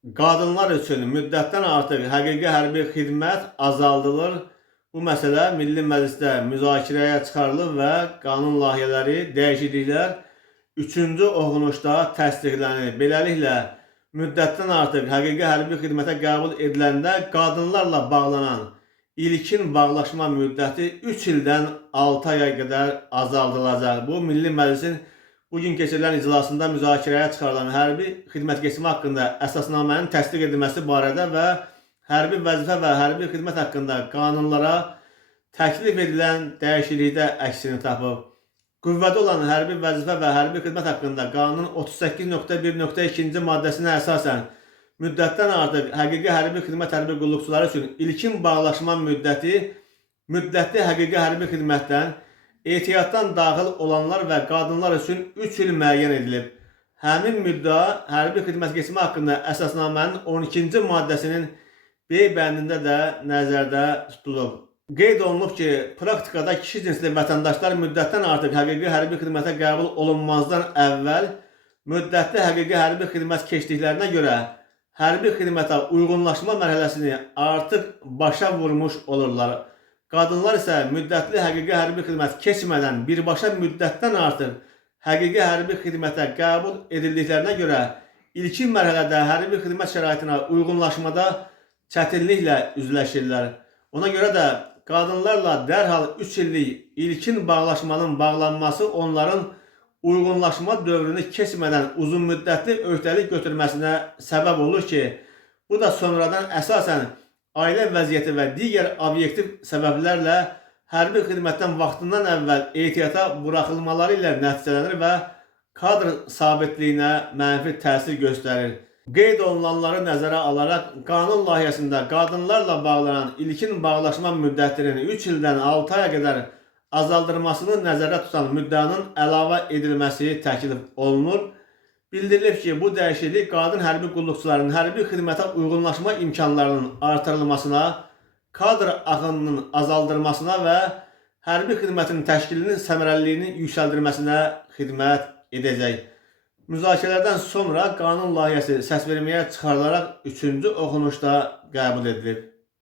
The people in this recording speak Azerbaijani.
Qadınlar üçün müddətdən artıq həqiqi hərbi xidmət azaldılır. Bu məsələ Milli Məclisdə müzakirəyə çıxarılıb və qanun layihələri, dəyişikliklər 3-cü oxunuşda təsdiqlənir. Beləliklə, müddətdən artıq həqiqi hərbi xidmətə qəbul ediləndə qadınlarla bağlanan ilkin bağlaşma müddəti 3 ildən 6 aya qədər azaldılacaq. Bu, Milli Məclisin bugün keçirilən iclasında müzakirəyə çıxarılan hərbi xidmət keçimi haqqında əsasnamənin təsdiq edilməsi barədə və hərbi vəzifə və hərbi xidmət haqqında qanunlara təklif edilən dəyişiklikdə əksini tapıb. Qüvvədə olan hərbi vəzifə və hərbi xidmət haqqında qanunun 38.1.2-ci maddəsinə əsasən müddətdən artıq həqiqi hərbi xidmət hərbi qulluqçuları üçün ilkin bağlaşma müddətli həqiqi hərbi xidmətdən ehtiyatdan daxil olanlar və qadınlar üçün 3 il müəyyən edilib. Həmin müddəa hərbi xidmət keçimi haqqında əsasnamənin 12-ci maddəsinin B bəndində də nəzərdə tutulub. Qeyd olunub ki, praktikada kişi cinsli vətəndaşlar müddətdən artıq həqiqi hərbi xidmətə qəbul olunmazdan əvvəl müddətli həqiqi hərbi xidmət keçdiklərinə görə hərbi xidmətə uyğunlaşma mərhələsini artıq başa vurmuş olurlar. Qadınlar isə müddətli həqiqi hərbi xidmət keçmədən birbaşa müddətdən artıq həqiqi hərbi xidmətə qəbul edildiklərinə görə ilkin mərhələdə hərbi xidmət şəraitinə uyğunlaşmada çətinliklə üzləşirlər. Ona görə də qadınlarla dərhal 3 illik ilkin bağlaşmanın bağlanması onların uyğunlaşma dövrünü keçmədən uzun müddətli öhdəlik götürməsinə səbəb olur ki, bu da sonradan əsasən ailə vəziyyəti və digər obyektiv səbəblərlə hərbi xidmətdən vaxtından əvvəl ehtiyata buraxılmaları ilə nəticələnir və kadr sabitliyinə mənfi təsir göstərir. Qeyd olunanları nəzərə alaraq qanun layihəsində qadınlarla bağlanan ilkin bağlaşma müddətinin 3 ildən 6 aya qədər azaldılmasını nəzərdə tutan müddəanın əlavə edilməsi təklif olunur. Bildirilib ki, bu dəyişiklik qadın hərbi qulluqçuların hərbi xidmətə uyğunlaşma imkanlarının artırılmasına, kadr axınının azaldılmasına və hərbi xidmətin təşkilinin səmərəliliyinin yüksəldilməsinə xidmət edəcək. Müzakirələrdən sonra qanun layihəsi səsverməyə çıxarılaraq 3-cü oxunuşda qəbul edilib.